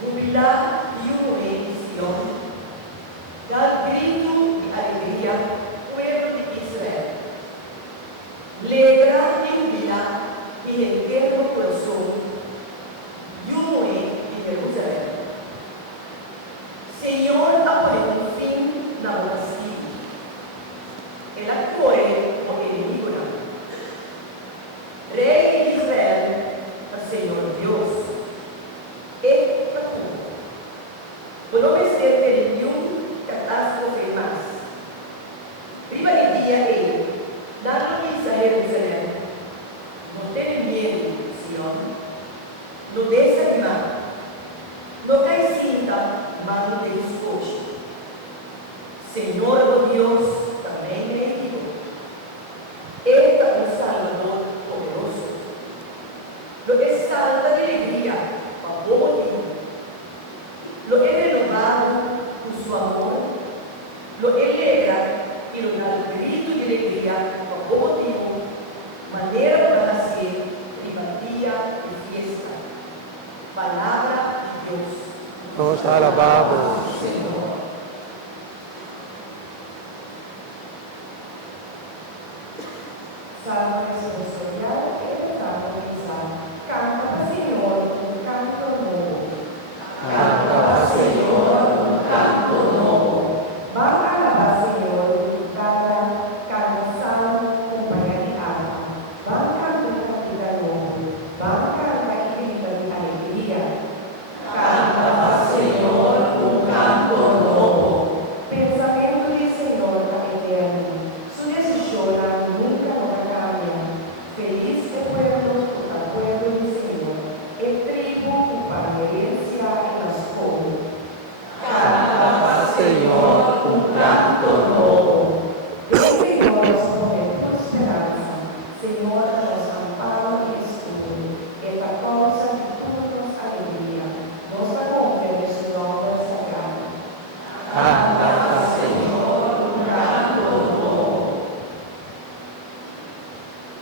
Jubilá y unción, dal grito de alegría, pueblo de Israel. Alegra y jubilá en el eterno corazón, Yahweh en Jerusalén. Señor, apone un fin na volazione. E la cuore o enemigo na. Rey de Israel, el Señor Dios. E la cura. No me sirve ningún catástrofe más. Prima del día él, dando a Jerusalén, no ten miedo, Sion, no desanimar, no cae cinta, mano de despojo. Señor, oh Dios, también me digo, Él es un Salvador poderoso. Lo que salva de alegría, favor, lo he renovado con su amor, lo alegra y lo da el grito de alegría, favor, manera para hacer privatía y fiesta. Palabra de Dios. Nos alabamos.